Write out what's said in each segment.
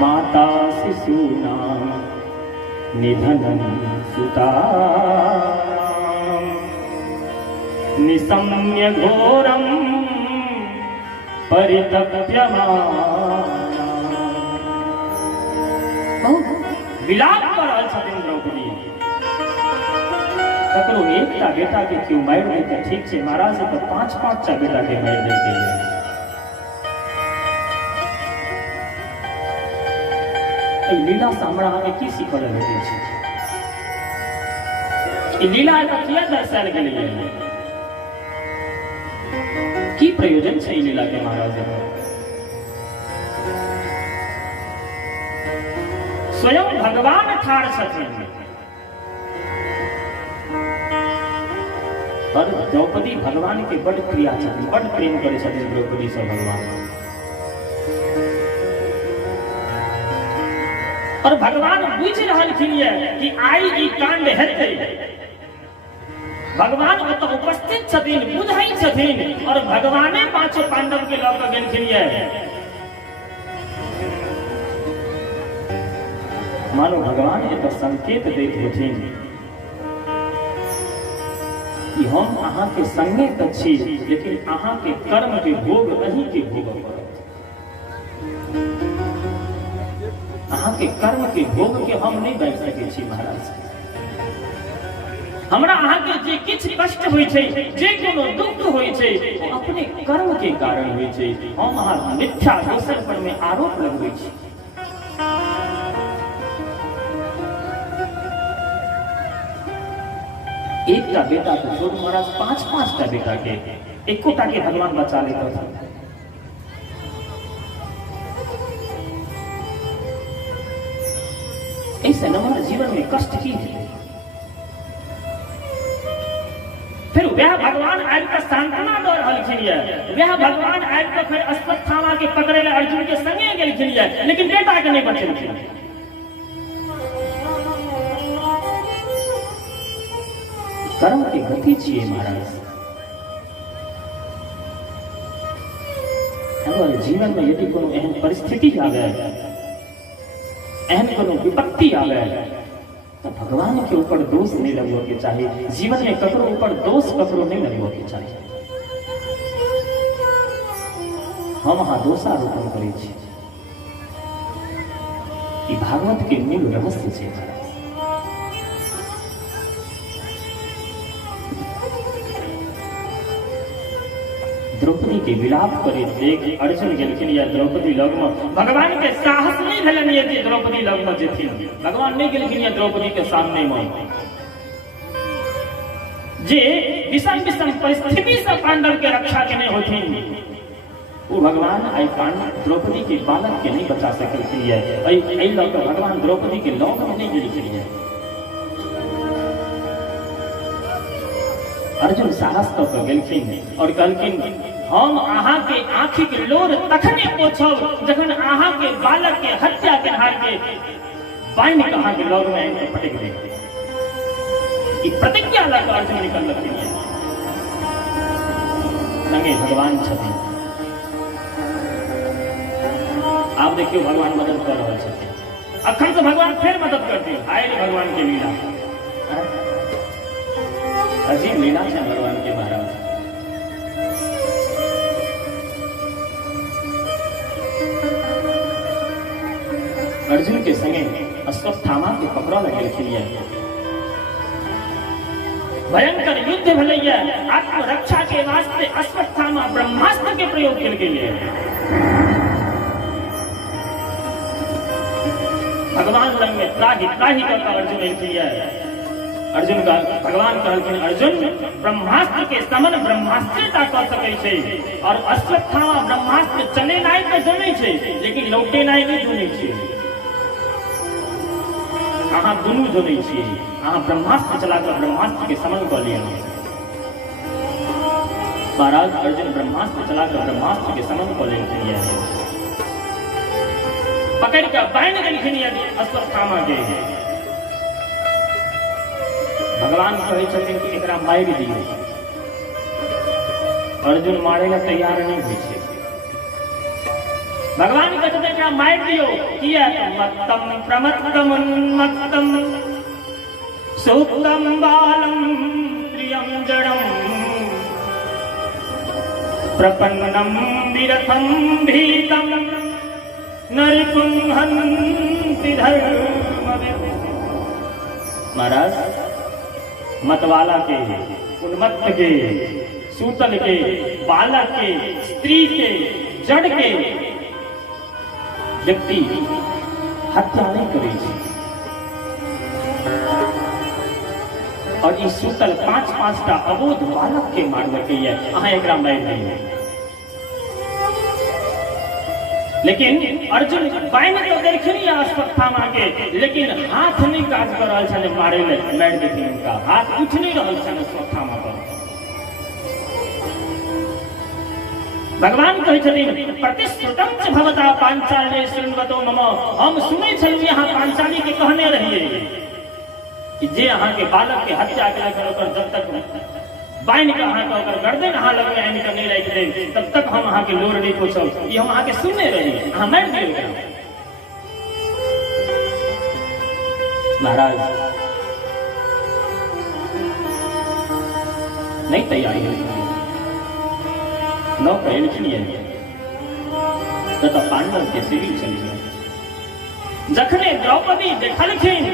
माता शिशूना निधनं सुता निशम्य घोरं विलाप कर रहल छथिन द्रौपदी। ककरो एकटा बेटा के क्यों मारि देते ठीक छै, महाराज तो 5-5 टा बेटा के मारि देते। लीला से हमरा अहाँके की सीखल भेटै छै? ई लीला एतऽ किया दर्शायल गेलै? की प्रयोजन छै लीला के महाराज? स्वयं भगवान ठाढ़ छथिन और द्रौपदी भगवान के बड़ प्रिया छथिन, बड़ प्रेम करे छथिन द्रौपदी से भगवान। और भगवान बुझि रहलखिन कि आई ई कांड हेतै। भगवान ओतऽ उपस्थित छथिन, बुझै छथिन और भगवाने 5 पांडव के लऽ कऽ गेलखिन। मानो भगवान एतऽ संकेत दैत हेथिन कि हम अहाँ के संगे तऽ छी, लेकिन अहाँ के कर्म के भोग अहीं के भोगऽ पड़त। अहाँ के कर्म के भोग के हम नहीं बाँटि सकै छी महाराज। हमरा अहाँ के जे किछ कष्ट होइ छै, जे कोनो दुख होइ छै, वो अपने कर्म के कारण होइ छै। हम अहाँ मिथ्या दोसर पर में आरोप लगबै छी। एकटा बेटा तो छोड़ महाराज, 5-5 टा बेटा के एकोटा के भगवान बचा लेता था। ऐसे हमारे जीवन में कष्ट की है। फिर वह भगवान आबि कऽ सांत्वना दऽ रहलखिन। वह भगवान आबि कऽ फिर अश्वत्थामा के पकड़े ले अर्जुन के संगे गेलखिन, लेकिन बेटा के नहीं बचेलखिन। कर्म के गति छिए महाराज। हमारे जीवन में यदि कोनो एहन परिस्थिति आवे, एहन कोनो विपत्ति आवे, तो भगवान के ऊपर दोष नहीं लगबो के चाहिए। जीवन में ककरो ऊपर दोष ककरो नहीं लगबो के चाहिए। हम अहाँ दोषारोपण करै छी। ई भागवत के मूल रहस्य छै महाराज। द्रौपदी के विलाप करे देख अर्जुन गेलखिन या द्रौपदी लग में। भगवान के साहस नहीं भेलन ये कि द्रौपदी लग में जेथिन। भगवान नहीं गेलखिन या द्रौपदी के सामने में। जे विषम परिस्थिति से पांडव के रक्षा के नहीं होथिन, वो भगवान आई द्रौपदी के बालक के नहीं बचा सकलखिन है। एहि लऽ कऽ भगवान द्रौपदी के लग में नहीं गेलखिन है। अर्जुन साहस कऽ कऽ गेलखिन और कहलखिन, हम अहाँ के आँखिक लोर तखने पोछब जखन अहाँ के बालक के हत्या केनहार के बान्हि कऽ अहाँ के लग में आनि कऽ पटकि देब। ई प्रतिज्ञा लऽ कऽ अर्जुन निकललखिन। संगे भगवान छथिन। आप देखियो भगवान मदद कर रहल छथिन। अखन से भगवान फिर मदद करथिन। आइ भगवान के लीला, अजीब लीला है भगवान के महाराज। अर्जुन के संगे अश्वत्थामा के पकड़ा लगे। भयंकर युद्ध भलैया। आत्मरक्षा के वास्ते अश्वत्थामा ब्रह्मास्त्र के प्रयोग कल गेल। भगवान लग में त्राही कर अर्जुन एलखिन। अर्जुन का भगवान कहलखिन, अर्जुन ब्रह्मास्त्र के समन ब्रह्मास्त्रता कऽ सकै छै और अश्वत्थामा ब्रह्मास्त्र चले नाइ तऽ जनै छै, लेकिन लौटे नाइ नहि जनै छै। अहाँ दुनू जनै छियै। अहाँ ब्रह्मास्त्र चला कऽ ब्रह्मास्त्र के समन कऽ लिअ। महाराज अर्जुन ब्रह्मास्त्र चला कऽ ब्रह्मास्त्र के समन कऽ लेलखिन। पकड़ कऽ बान्हि देलखिन अश्वत्थामा के। भगवान कहै छथिन कि एकरा मारि दियौ। अर्जुन मारे ला तैयार नहीं होइ छै। भगवान कहते थे क्या मार दियो किया मत्तम प्रमत्तम उन्मत्तम सूक्तम बालम प्रियम जड़म प्रपन्नम विरथम भीतम नरिपुंहन्ति धर्मविद। महाराज मतवाला के, उन्मत्त के, सूतल के, बालक के, स्त्री के, जड़ के व्यक्ति हत्या नहीं करे। और ई सूतल 5-5 अबोध बालक के मारलक है, अहाँ एकरा मार नहीं। लेकिन अर्जुन बाइन तो देखनी अश्वत्थामा के, लेकिन हाथ नहीं काज कर रहा छे मारे ले, मार देती उनका हाथ उठ नहीं रहा छे अश्वत्थामा पर। भगवान कहे छथिन प्रतिश्रुतम च भवता पांचाली शृण्वतो मम। हम सुनै छलु यहाँ पांचाली के कहने रहिए कि जे अहाँ के बालक के हत्या के लेकर ओकर जब तक बाइन के अहाँ के ओकर गर्दन अहाँ लगमे आनि के नहीं राखि देब तब तक हम अहाँ के लोर नहीं पोछब। ई हम अहाँ के सुनने रहिए, अहाँ मार दियौ। महाराज नहीं तैयारी हुई नौ कहलिए तो पांडव के सिरी चली गई। जखने द्रौपदी देखलखिन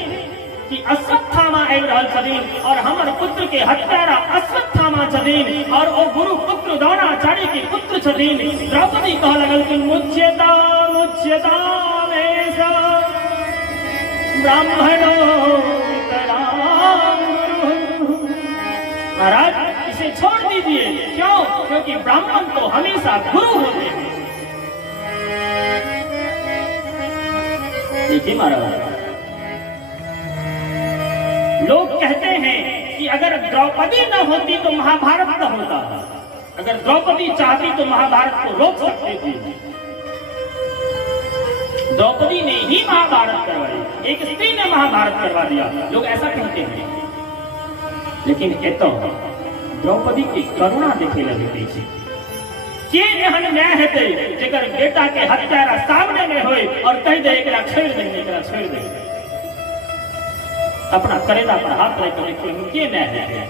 कि अश्वत्थामा आबि रहल छथिन और हमर पुत्र के हत्यारा अश्वत्थामा छथिन और ओ गुरु पुत्र द्रोणाचार्य के पुत्र छथिन, द्रौपदी कह लगलखिन मुच्यता मुच्यता मेष ब्राह्मणो वितराम गुरु। महाराज इसे छोड़ दीजिए। क्यों? क्योंकि ब्राह्मण तो हमेशा गुरु होते हैं। देखिए महाराज, लोग कहते हैं कि अगर द्रौपदी न होती तो महाभारत न होता। अगर द्रौपदी चाहती तो महाभारत को रोक सकती थी। द्रौपदी ने ही महाभारत करवाई, एक स्त्री ने महाभारत करवा दिया, लोग ऐसा कहते हैं। लेकिन एतो द्रौपदी की करुणा देखे लगे थी। के एहन न्याय हेतै जेकर बेटा के हत्यारा सामने में होए और कह दे एकरा छोड़ दे, एकरा छोड़ दे। अपना करेजा पर हाथ रख के देखो के न्याय है।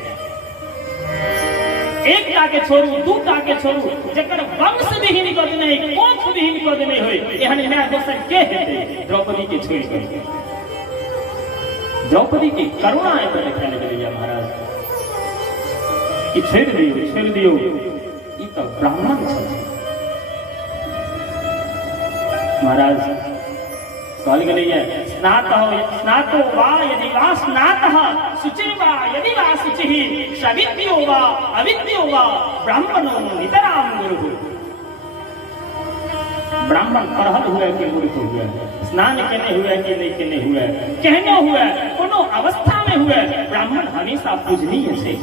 एकटा के छोड़ू, दूटा के छोड़ू, जेकर वंश विहीन कद नहीं, कोख विहीन कद नहीं होए, एहन न्याय दोसर के हेतै द्रौपदी के छोड़ के। द्रौपदी की करुणा है देखे लगे महाराज कि छोड़ दियो ई तो ब्राह्मण छे। महाराज कहल गेलै स्नातो वा यदि वा स्नातः शुचिर्वा यदि वा शुचिः सविद्यो वा अविद्यो वा ब्राह्मणो नितराम गुरुः। ब्राह्मण पढ़ल हुआ कि मूर्ख हुआ, स्नान केने हुआ कि नहीं केने हुआ, कहने हुआ कोनो अवस्था में हुआ, ब्राह्मण हमेशा पूजनीय है।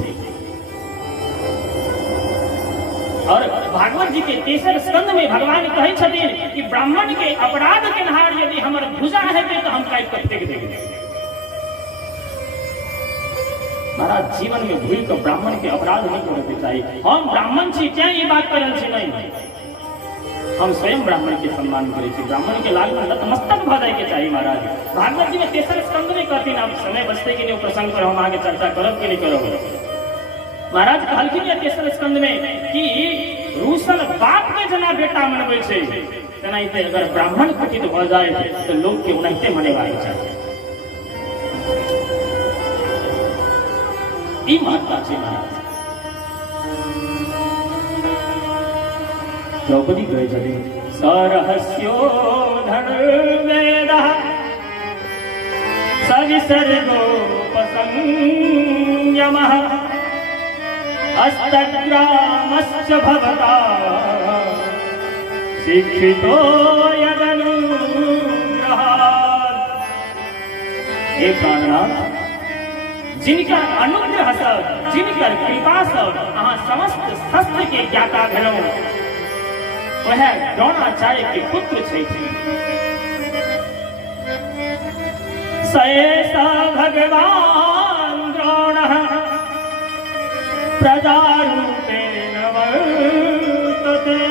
और भागवत जी के 3 स्कंद में भगवान कहे छथिन कि ब्राह्मण के अपराध के नहार यदि हमर भुजा है तो हम काट कर फेंक देंगे। महाराज जीवन में भूल कर ब्राह्मण के अपराध नहीं करके चाहिए। हम ब्राह्मण छी क्या ये बात करल छी नहीं, हम स्वयं ब्राह्मण के सम्मान करे छी, ब्राह्मण के लाल में नतमस्तक भ जाए के चाहिए। महाराज भागवत जी में 3 स्कंद में कहती आप समय बचते कि नहीं प्रसंग पर हम आगे चर्चा करब कि नहीं करब। महाराज कहलखिन 3 स्कंद में कि रूसल बाप के जना बेटा मनबै छै तेनाहिते अगर ब्राह्मण कुटित भ जाए तो लोग के उनाहिते मनेबाक चाहिए। ई महत्व छै महाराज। द्रौपदी कहे छथिन सरहस्यो धनुर्वेदः सविसर्गोपसंयमः अस्तग्रामश्च भवता शिक्षितो यदनुग्रहात्। हे प्राणनाथ, जिनकर अनुग्रह से, जिनकर कृपा से अहाँ समस्त शस्त्र के ज्ञाता भेलहुँ, वह द्रोणाचार्य के पुत्र छथि। स एष भगवान द्रोणः प्रजारूपेण वर्तते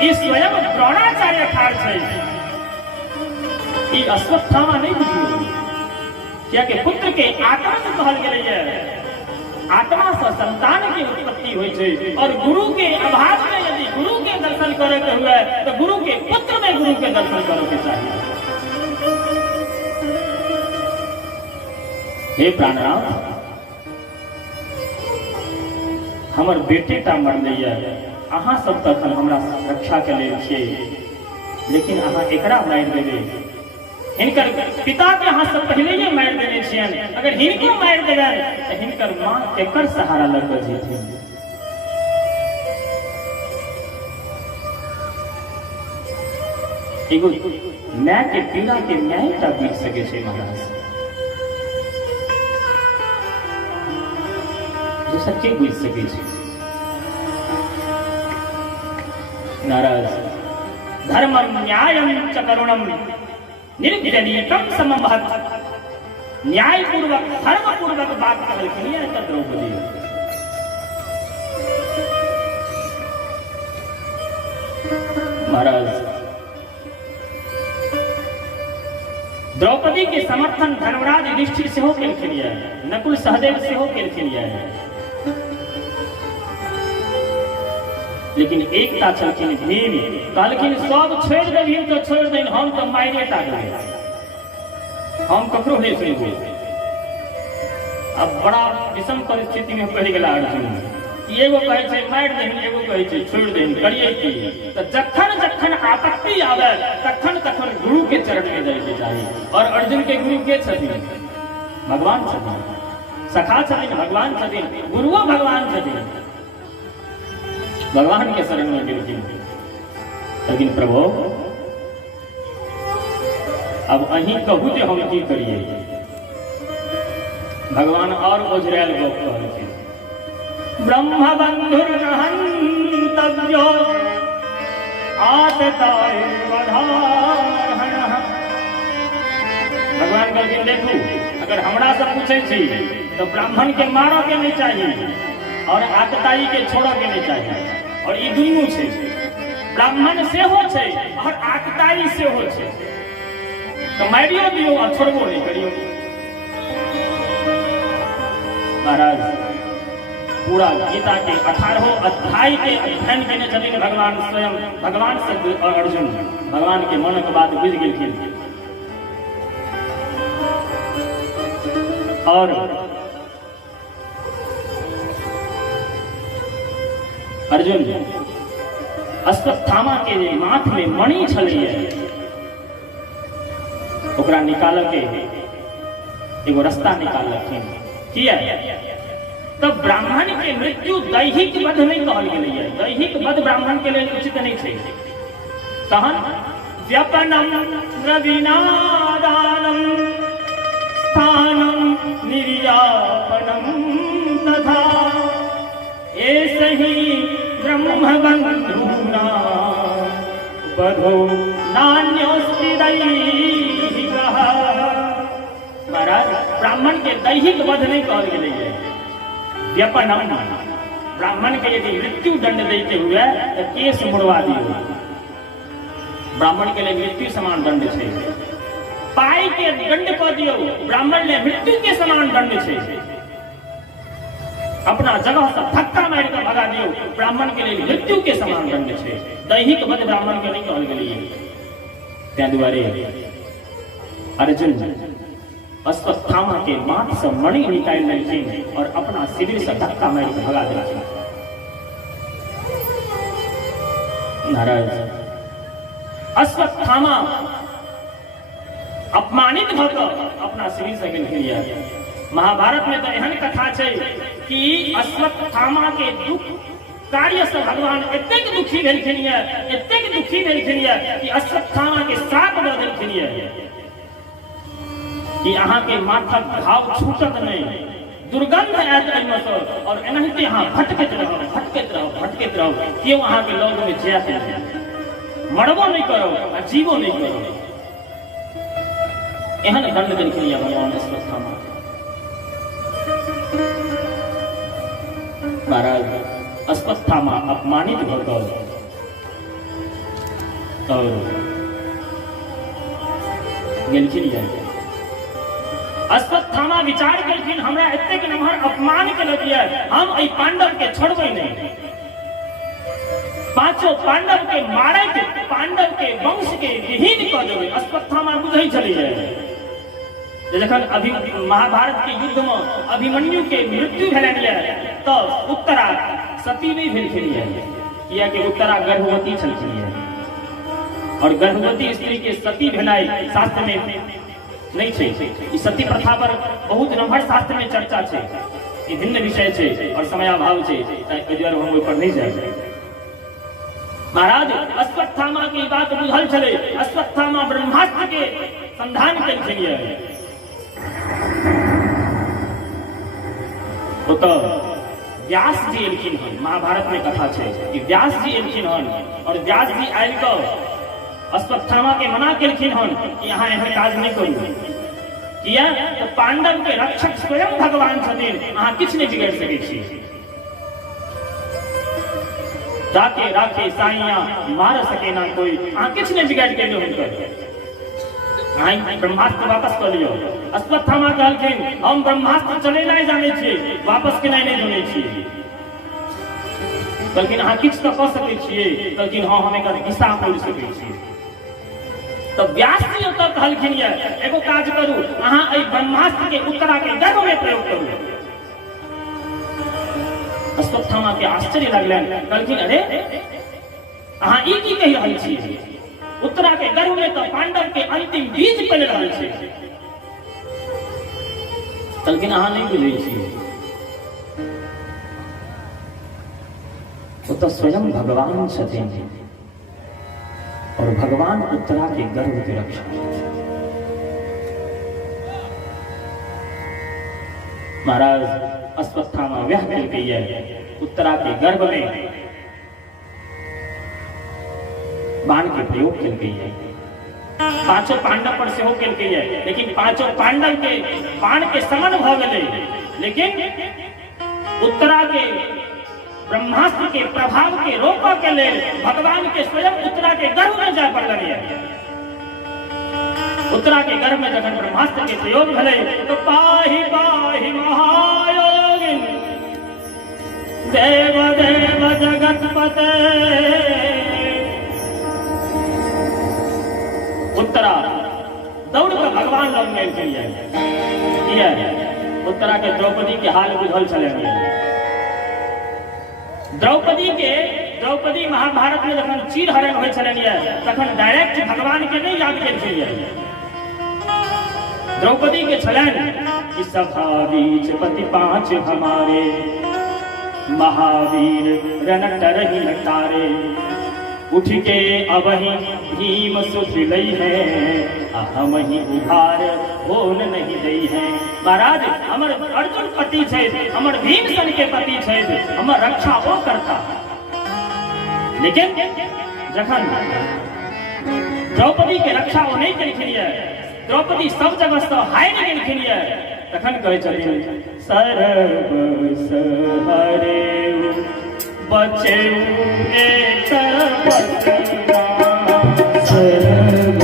ई स्वयं द्रोणाचार्य ठार छै। ई अश्वत्थामा नहीं बुझियो, क्या के पुत्र के आत्मा से कहल गेलै है, आत्मा से संतान की उत्पत्ति होई छै। और गुरु के अभाव में यदि गुरु के दर्शन करे के हुए तो गुरु के पुत्र में गुरु के दर्शन करे के चाहिए। हे प्राणनाथ, हमर बेटे टा मरलैया, अहाँ सब तखन हमरा रक्षा के लेल छियै, लेकिन अहाँ एकरा मारि देबै। हिनकर पिता के अहाँ सब पहले ही मारि देने छियन, अगर हिनको मारि देबनि तो हिनकर माँ केकर सहारा लग कऽ जेथिन। एगो माय के पीड़ा के न्याय टा बुझि सकै छै महाराज, दोसर के बुझि सकै छै। नाराज धर्मम न्यायम च करुणम निर्विजनीतम समभत, न्याय पूर्वक धर्म पूर्वक बात कहलखिन है द्रौपदी। महाराज द्रौपदी के समर्थन धर्मराज युधिष्ठिर सेहो केलखिन है, नकुल सहदेव सेहो केलखिन है, लेकिन एकता छलखिन भीम, कहलखिन सब छोड़ देबहिन तो छोड़ देन, हम तो मारिए टा देबै, हम ककरो नहीं सुनबै। अब बड़ा विषम परिस्थिति में पड़ गेला अर्जुन, एगो कहै छै मारि देहिन, एगो कहै छै छोड़ देहिन, करिए की? तो जखन जखन आपत्ति आवे तखन तखन गुरु के चरण में जाए के चाही। और अर्जुन के गुरु के छथिन? भगवान छथिन, सखा छथिन, भगवान छथिन, गुरुओ भगवान छथिन, भगवान के शरण में गिरथिन। लेकिन प्रभु अब अहीं कहू जे हम की करिए? भगवान और ओझरायल गप कहलखिन, ब्रह्म बंधुर हन्तव्यो आतताय वधारहणः। भगवान कहलखिन देखू, अगर हमरा से पूछे छी तो ब्राह्मण के मारो के नहीं चाहिए और आतताई के छोड़ो के नहीं चाहिए। और ई दुनू छै, ब्राह्मण सेहो छै और आतताई सेहो छै, तो मारियो दियो और छोड़बो नहीं करियो। महाराज पूरा गीता के 18 अध्याय के अध्ययन करने छथिन भगवान स्वयं, भगवान से और अर्जुन भगवान के मन के बात बुझ गेलखिन। और अर्जुन अश्वत्थामा के माथ में मणि छलैया, ओकरा निकाल के एगो रास्ता निकाललखिन। किया? तब ब्राह्मण के मृत्यु दैहिक वध नहीं कहल गेलै है, दैहिक वध ब्राह्मण के लिए उचित नहीं छै। तहन व्यपनम रविनादानम स्थानम निर्यापनम तथा ऐसे ही ब्रह्म बंधुना बधो नान्योस्ति दैहिकः। महाराज ब्राह्मण के दैहिक वध नहीं कहल गेलै है, व्यपनम, ब्राह्मण के यदि मृत्यु दंड देते हुए तो केस मुड़वा दियो, ब्राह्मण के लिए मृत्यु समान दंड छै। पाई के दंड को दियो, ब्राह्मण ने मृत्यु के समान दंड छै। अपना जगह से धक्का मार कर भगा दियो, ब्राह्मण के लिए मृत्यु के समान दंड छै। दैहिक वध ब्राह्मण के नहीं कहल गेलै। तै दुआरे अर्जुन अश्वत्थामा के माथ से मणि निकाल लेलखिन और अपना शिविर से धक्का मार कर भगा देलखिन। महाराज अश्वत्थामा अपमानित होकर अपना शिविर से गेलखिन। महाभारत में तो एहन कथा छै कि अश्वत्थामा के दुख कार्य से भगवान एतेक दुखी भेलखिन, एतेक दुखी भेलखिन कि अश्वत्थामा के साथ दऽ देलखिन कि अहाँ के माथक घाव छूटत नहीं, दुर्गंध आयत एहिमे से, और एनाहिते अहाँ भटकैत रहो, भटकैत रहो, भटकैत रहो, केओ अहाँ के लग में जायत नहीं, मरबो नहीं करो आ जीवो नहीं करो। एहन दंड देलखिन भगवान अश्वत्थामा। महाराज अश्वत्थामा अपमानित होकर और गेलखिन यह अश्वत्थामा विचार केलखिन हमरा एतेक नमहर अपमान केलकियै हम एहि पांडव के छोड़बै नहीं। पांचों पांडव के मारे के पांडव के वंश के विहीन कऽ देबै। अश्वत्थामा बुझै छलियै जखन अभी महाभारत के युद्ध में अभिमन्यु के मृत्यु भेलनि तो उत्तरा सती नहीं भेलखिन किया कि उत्तरा गर्भवती छलखिन और गर्भवती स्त्री के सती भेनाइ शास्त्र में नहीं छे। सती प्रथा पर बहुत नम्हर शास्त्र में चर्चा छे, ई भिन्न विषय छे और समयाभाव छे एहि दुआरे हम ओहि पर नहीं जाए। महाराज अश्वत्थामा की बात बुझल छले। अश्वत्थामा ब्रह्मास्त्र के संधान केलखिन तो व्यास जी एलखिन हन। महाभारत में कथा छे कि व्यास जी एलखिन हन और व्यास जी आयल कऽ अश्वत्थामा के मना केलखिन हन कि यहाँ एहन काज नहीं करू। किया तो पांडव के रक्षक स्वयं भगवान छथिन, अहाँ किछ नहीं बिगाड़ सकै छी। जाके राखे साइया मार सके ना कोई, अहाँ किछ नहीं बिगाड़ के हुनकर ब्रह्मास्त्र वापस कर लियो। अश्वत्थामा कहलखिन हम ब्रह्मास्त्र चले नहीं जाने छियै, वापस के नहीं जाने छियै। कहलखिन अहाँ किछ तो कऽ सकै छियै। कहलखिन हाँ हम एकर दिशा मोड़ि सकै छियै। तो व्यास जी ओतऽ कहलखिन एगो काज करू, अहाँ एहि ब्रह्मास्त्र के उत्तरा के गर्भ में प्रयोग करू। अश्वत्थामा के आश्चर्य लगलनि। कहलखिन अरे अहाँ ई की कहि रहल छी? उत्तरा के गर्भ में तो पांडव के अंतिम बीज पल रहल छै। कहलखिन अहाँ नहीं बुझै छी, तो स्वयं भगवान छथिन और भगवान उत्तरा के गर्भ के रक्षक। महाराज अश्वत्थामा व्याह मिल गई है उत्तरा के गर्भ में बाण के प्रयोग किल गई है। पांचों पांडव पर से हो किल गई है, लेकिन पांचों पांडव के बाण के समन भ गए। लेकिन उत्तरा के ब्रह्मास्त्र के प्रभाव के रोका के लेल भगवान के स्वयं उत्तरा के गर्भ में जा पड़लनि। उत्तरा के गर्भ में जखन ब्रह्मास्त्र के प्रयोग भले तो पाहि पाहि महायोगिन देव देव जगतपते। उत्तरा दौड़ कर भगवान लग में किया। उत्तरा के द्रौपदी के हाल बुझल चले। द्रौपदी महाभारत में जखन चीर हरण होय छलनि तखन डायरेक्ट भगवान के नहीं याद केलखिन। द्रौपदी के छलनि कि सभा बीच पति पांच हमारे महावीर रण टरहि हटारे। उठ के अबहि भीम सुध लई है हम ही उधार होन नहीं दई है। महाराज हमर अर्जुन पति छे, हमर भीमसेन के पति छे, हमर रक्षा वो करता। लेकिन जखन द्रौपदी के रक्षा वो नहीं केलखिन, द्रौपदी सब जगह से हारि गेलखिन, तखन कहै छथिन सर्व सहरे बचे एक बचना सर्व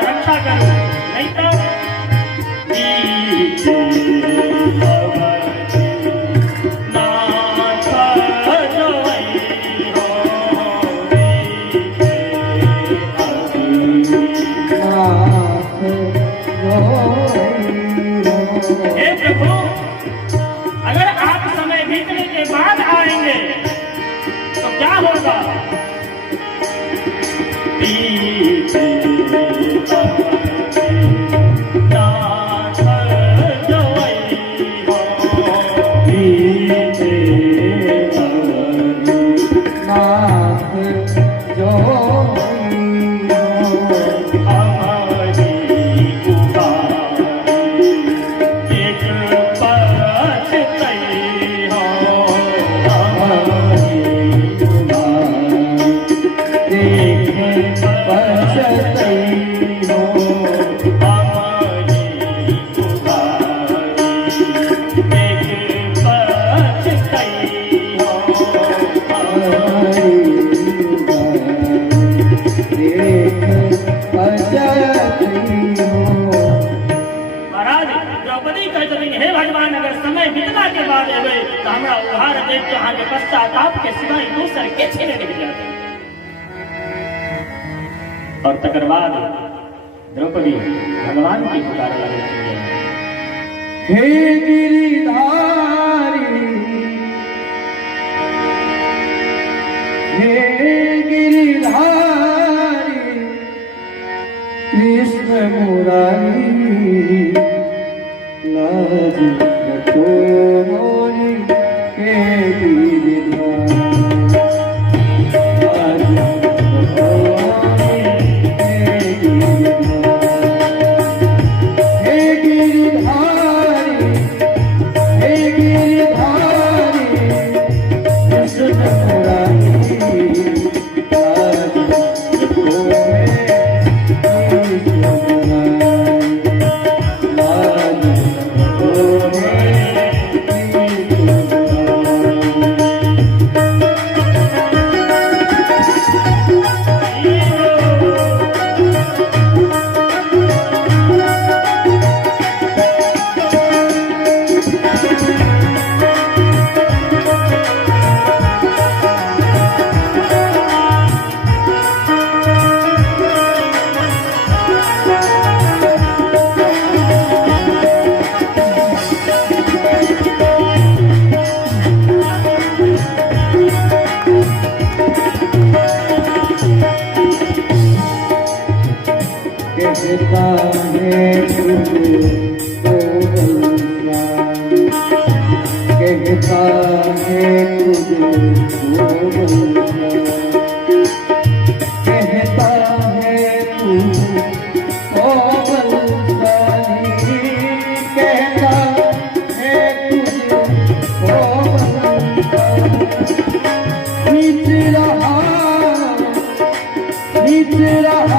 रक्षा करो नहीं तो हे प्रभु अगर आप समय बीतने के बाद आएंगे तो क्या होगा? कई हो महाराज द्रौपदी कहते हैं हे भगवान अगर समय बीतला के बाद एबे तो हमरा उधार देख के अहाँ के पश्चाताप के सिवाय दूसर के छेड़े नहीं जाते। और तकर बाद द्रौपदी भगवान की पुकार लगी हे गिरिधारी हे गिरिधारी कृष्ण मुरारी लाज रखो मोरी हे गिरिधारी लाज रखो मोरी हे गिरिधारी हे गिरिधारी हे गिरिधारी कृष्ण मुरारी लाज रखो कहता है तुझे तो बलवान कहता है तुझे तो बलवान कहता है तू ओ बलवानी कहता है तुझे ओ बलवान नीच रहा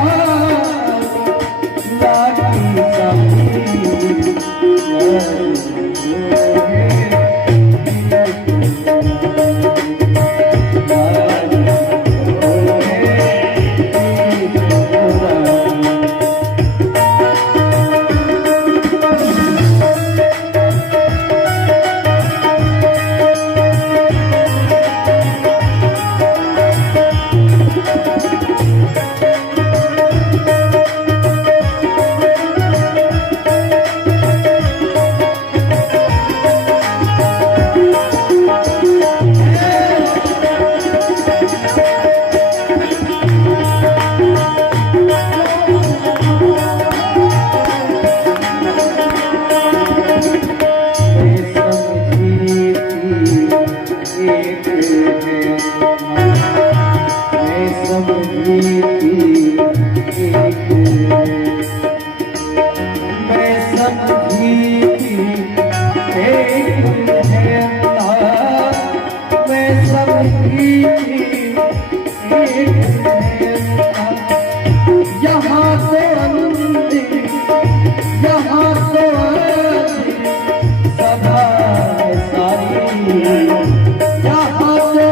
यहाँ तो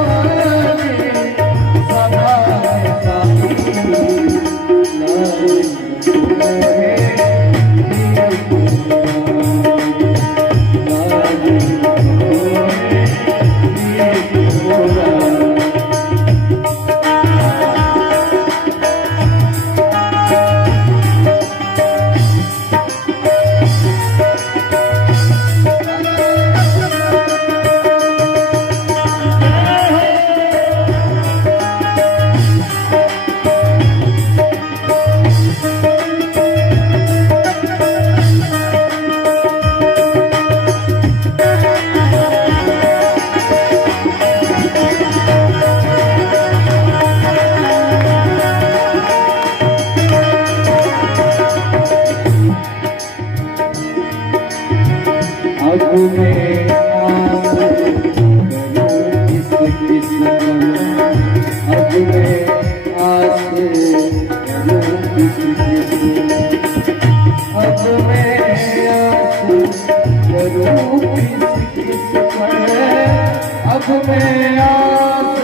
अब मैं आस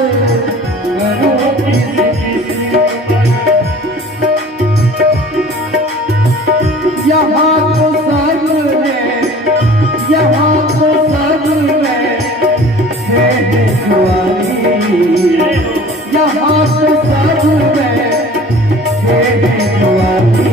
करूं किसी यहाँ तो सब है, यहाँ तो सब है जुआरी, यहाँ तो सब है जुआरी।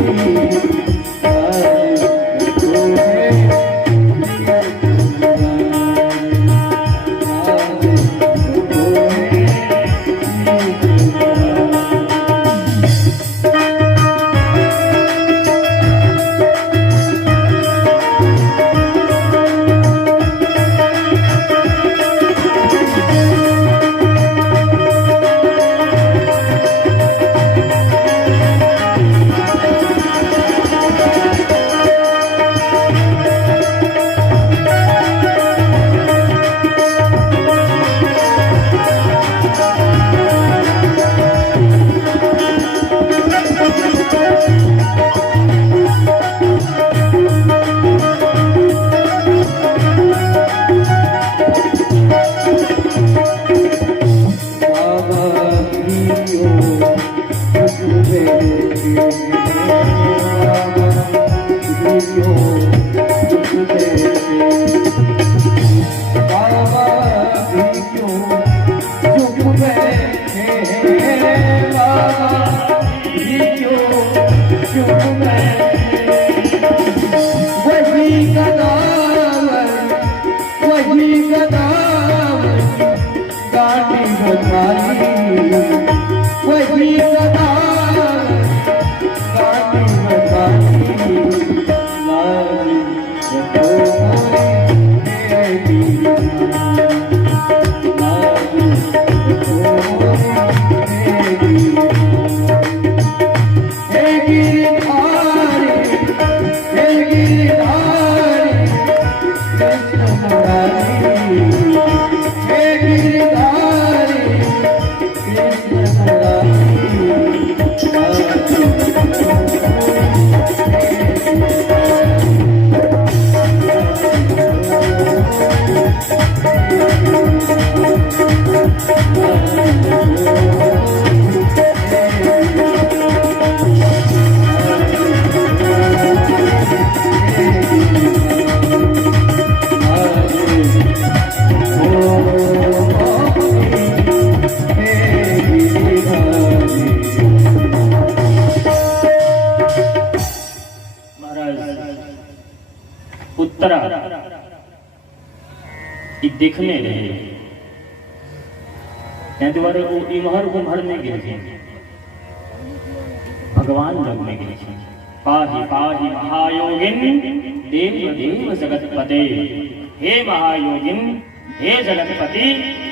उत्तरा देखने रहे द्वारे वो इमहर उमहर में गिर गए, भगवान लोग में गिर गए। पाहि पाहि महायोगिन देव देव जगतपते, हे महायोगिन हे जगतपति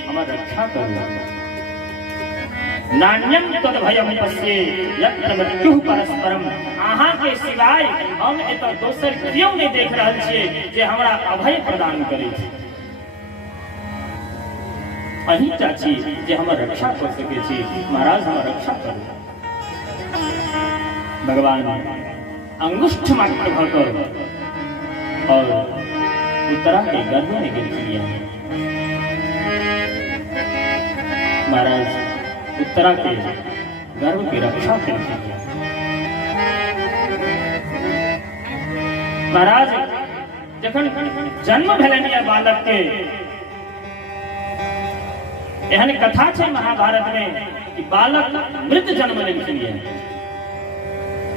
हमार रक्षा करो। नान्यम तद भयम पश्ये यत्र मृत्यु परस्परम, आहा के सिवाय हम एतऽ दोसर क्यों नहीं देख रहल छियै जे हमरा अभय प्रदान करे छै। अहीं चाची जे हमर रक्षा कर सके छी, महाराज हमर रक्षा करू। भगवान अंगुष्ठ मात्र भकर और उत्तरा के गर्भ में गिर दिया। महाराज उत्तरा के गर्भ की रक्षा करें। महाराज जखन जन्म भेलनि बालक के, एहन कथा है महाभारत में कि बालक मृत जन्म लेलखिन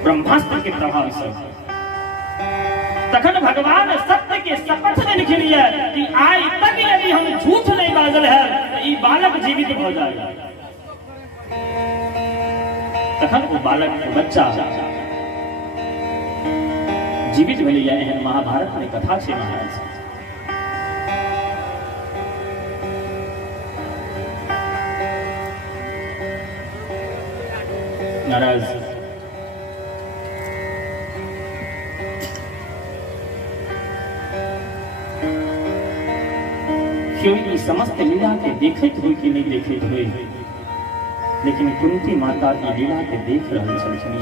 ब्रह्मास्त्र के प्रभाव से। तखन भगवान सत्य के शपथ लेलखिन कि आज तक यदि हम झूठ नहीं बाजल है तो ई बालक जीवित हो जाएगा। तखन वो बालक के बच्चा जीवित भेलैया। एहन महाभारत में कथा है महाराज। महाराज क्यों ई समस्त लीला के देखत हुए कि नहीं देखत हुए, लेकिन कुंती माता की लीला के देख रहल छलखिन।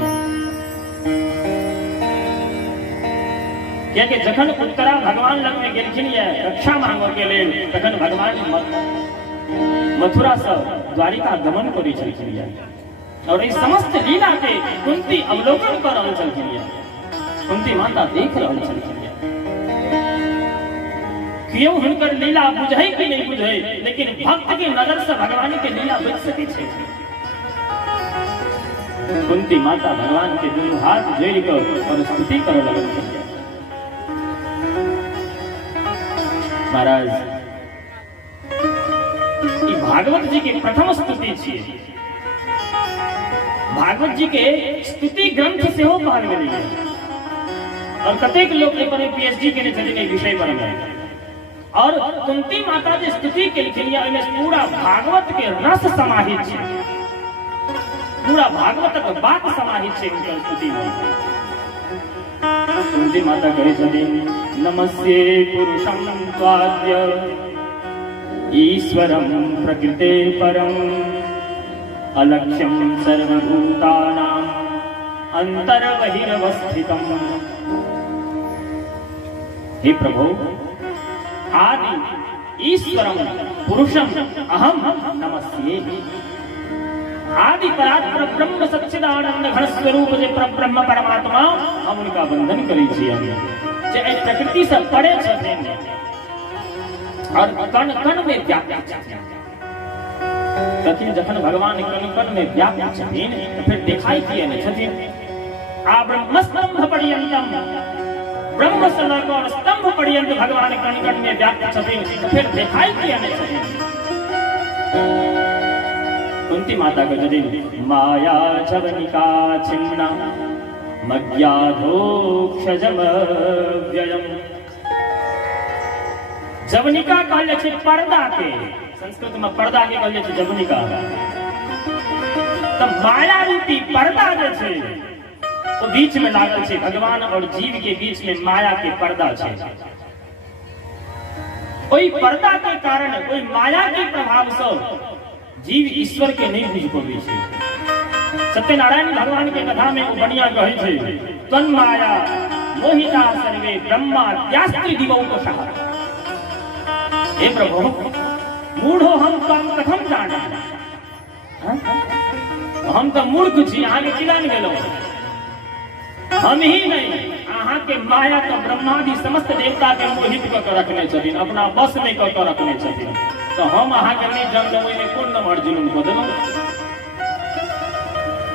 जखन उत्तरा भगवान लग में गेलखिन रक्षा मांगे के लेल, तखन भगवान मथुरा से द्वारिका गमन करै छलखिन और ई समस्त लीला के कुंती अवलोकन कर रहल छलखिन। कुंती माता देख रहल छलखिन क्यों हुनकर लीला बुझै कि नहीं बुझै, लेकिन भक्त के नजर से भगवान के लीला बुझ सकै छै। कुंती माता भगवान के दोनों हाथ जोड़ कर और स्तुति करऽ लगल। महाराज ई भागवत जी के प्रथम स्तुति छियै। भागवत जी के स्तुति ग्रंथ से हो कहल गेल है और कतेक लोग एहि पर पीएचडी केने छथिन एहि विषय पर में। और कुंती माता जी स्तुति केलखिन ओहिमे पूरा भागवत के रस समाहित छै, पूरा भागवतक बात समाहित छै उनकर स्तुति में। कुंती माता कहै छथिन नमस्ये पुरुषं त्वाद्य ईश्वरं प्रकृते परम अलक्ष्यं सर्वभूतानां अंतर्बहिरवस्थितम्। हे प्रभु आदि ईश्वरं पुरुषं अहम नमस्ये। आदि परात्पर ब्रह्म सच्चिदानंद घन स्वरूप जे परब्रह्म परमात्मा हम उनका वंदन करै छियै जे एहि प्रकृति से परे छथिन और कण कण में व्याप्त छथिन। कथिन जखन भगवान कण कण में व्याप्त छथिन तो फिर दिखाई किए नहीं छथिन। आ ब्रह्मस्तंभ पर्यंतम ब्रह्म से लेकर स्तंभ पर्यंत भगवान कण कण में व्याप्त छथिन तो फिर दिखाई किए नहीं छथिन। कुंती माता को जदिन माया जवनिका छिन्ना मज्ञाधोक्षजम व्ययम। जवनिका कहले छै पर्दा के, संस्कृत में पर्दा के कहले छै जवनिका। तो माया रूपी पर्दा जे छै वो बीच में लागल छै, भगवान और जीव के बीच में माया के पर्दा छै। कोई पर्दा के कारण कोई माया के प्रभाव से जीव ईश्वर के नहीं बुझ पाबै छै। सत्यनारायण भगवान के कथा में वो बढ़िया कहै छै तन माया मोहिता सर्वे ब्रह्मा त्यास्ति दिवौकशः। हे प्रभु मूढ़ो हम कथम जाना, हम तो मूर्ख छी, अहाँ के किलान गेलौ। हम ही नहीं अहाँ के माया तो ब्रह्मादि समस्त देवता के मोहित क के रखने छथिन, अपना बस में क के रखने छथिन। तो हम अहाँ के नहीं जानलौ ओइमे कोन नम्हर जुलुम क देलौ।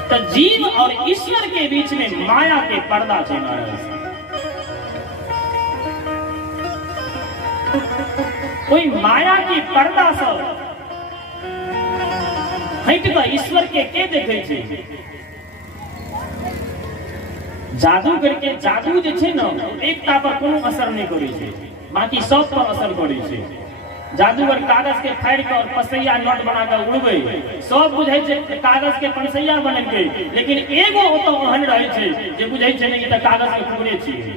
तो जीव और ईश्वर के बीच में माया के पर्दा छै महाराज। कोई माया की पर्दा से हट कर ईश्वर के देखे छै। जादूगर के जादू जे छै न एकता पर कोनो असर नहीं करे छै, बाकी सब पर असर करे छै। जादूगर कागज के फाड़ के और पसैया नोट बना के उड़बै, सब बुझै छै कागज के पनसैया बनेलकै, लेकिन एगो ओतो ओहन रहै छै जे बुझै छै नहीं त कागज के टुकड़े छियै।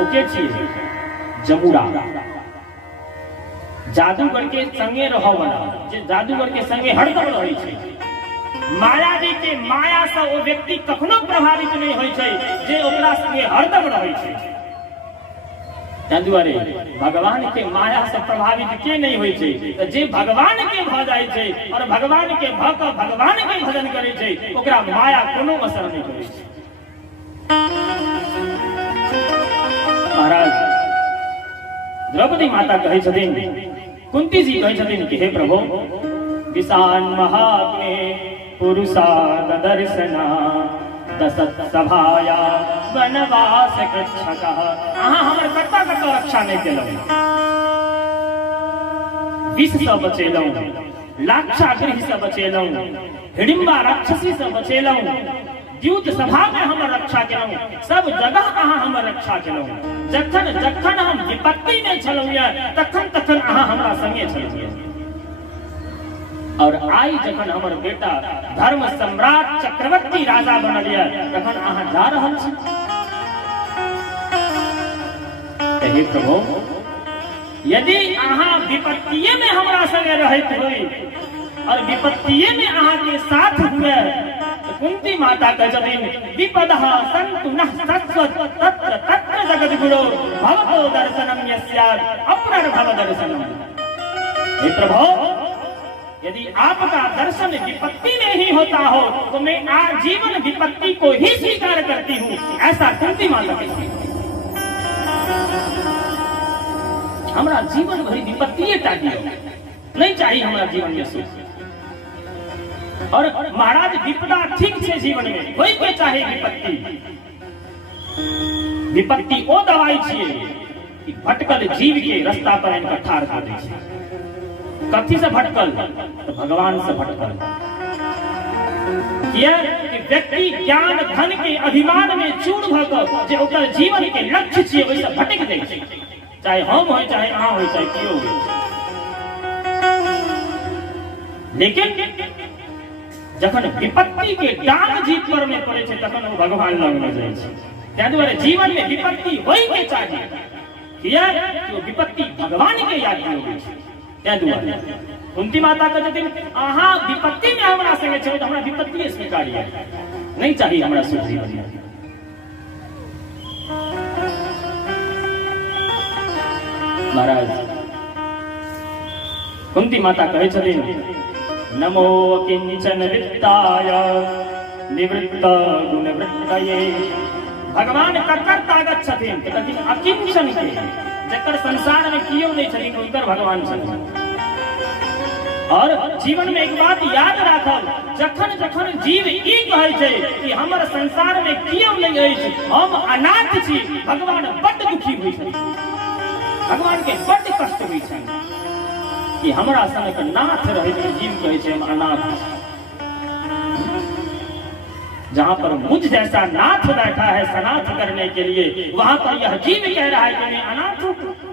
ओ के छियै? जमुड़ा। जादूगर के संगे रह वाला, जे जादूगर के संगे हरदम रहै छै। माया जी के माया से वो व्यक्ति कखनो प्रभावित नहीं होय छै जे ओकरा संगे हरदम रहै छै। ताहि दुआरे भगवान के माया से प्रभावित के नहीं होय छै, तो जे भगवान के भ जाय छै और भगवान के भ क भगवान के भजन करे छै ओकरा माया कोनो असर नहीं करै छै। महाराज द्रौपदी माता कहै छथिन, कुंती जी कहै छथिन कि हे प्रभु विशान महाग्ने पुरुषाद दर्शना दशत सभाया वनवास कृच्छकः। अहाँ हमर कर्ता कर्ता रक्षा नहीं केलौ, विष से बचेलौ, लाक्षागृह से बचेलौ, हिडिंबा राक्षसी से बचेलौ, द्यूत सभा में हमर रक्षा केलौ, सब जगह अहाँ हमर रक्षा केलौ। जखन जखन हम विपत्ति में छलौ तखन तखन अहाँ हमरा संगे छलियै। और आई जखन हमर बेटा धर्म सम्राट चक्रवर्ती राजा बनल तखन अहाँ जा रहल छी। हे प्रभु यदि अहाँ विपत्तिये में हमरा संगे रहैत होई और विपत्तिये में अहाँ के साथ हुए तो कुंती माता कह छथिन विपदः सन्तु नः सत्वत् तत्र तत्र जगद्गुरो भवतो दर्शनम यस्यात् अपरर्भव दर्शनम। हे प्रभु यदि आपका दर्शन विपत्ति में ही होता हो तो मैं आजीवन विपत्ति को ही स्वीकार करती हूँ, ऐसा कुंती माता कहती है। हमारा जीवन भरी विपत्ति चाहिए, नहीं चाहिए हमारा जीवन में सुख। और महाराज विपदा ठीक है जीवन में कोई के चाहे विपत्ति, विपत्ति वो दवाई छे कि भटकल जीव के रास्ता पर इनका ठार कर दै छै। कथी से भटकल? तो भगवान से भटकल। किया कि व्यक्ति ज्ञान धन के अभिमान में चूर भ क जे ओकर जीवन के लक्ष्य छियै ओहि से भटक दै छै, चाहे हम हो चाहे अहाँ हो चाहे कियो हो। लेकिन जखन विपत्ति के डाक जीव पर में पड़े छै तखन वो भगवान लग में जाइ छै। ताहि दुआरे जीवन में विपत्ति होई के चाहिए, किया कि विपत्ति भगवान के याद होवे छै। ताहि दुआरे कुंती माता के छथिन अहाँ विपत्ति में हमरा संगे छै तो हमरा विपत्ति स्वीकारिए, नहीं चाहिए हमरा सुख जीवन में। महाराज कुंती माता कहे छथिन नमो किंचन वित्ताय निवृत्त गुणवृत्तये। भगवान कर्ता गच्छथिन कथि अकिंचन के जकर संसार में कियो नहीं छथिन उनकर भगवान छथिन। और जीवन में एक बात याद राखब, जखन जखन जीव ई कहै छै कि हमर संसार में कियो नहीं अछि, हम अनाथ छी, भगवान बड्ड दुखी होइ छथिन, भगवान के बड्ड कष्ट होइ छनि कि हमरा सनक नाथ रहे तो जीव कहे छै हम अनाथ। जहां पर मुझ जैसा नाथ बैठा है सनाथ करने के लिए, वहां पर यह जीव कह रहा है कि मैं अनाथ हूं।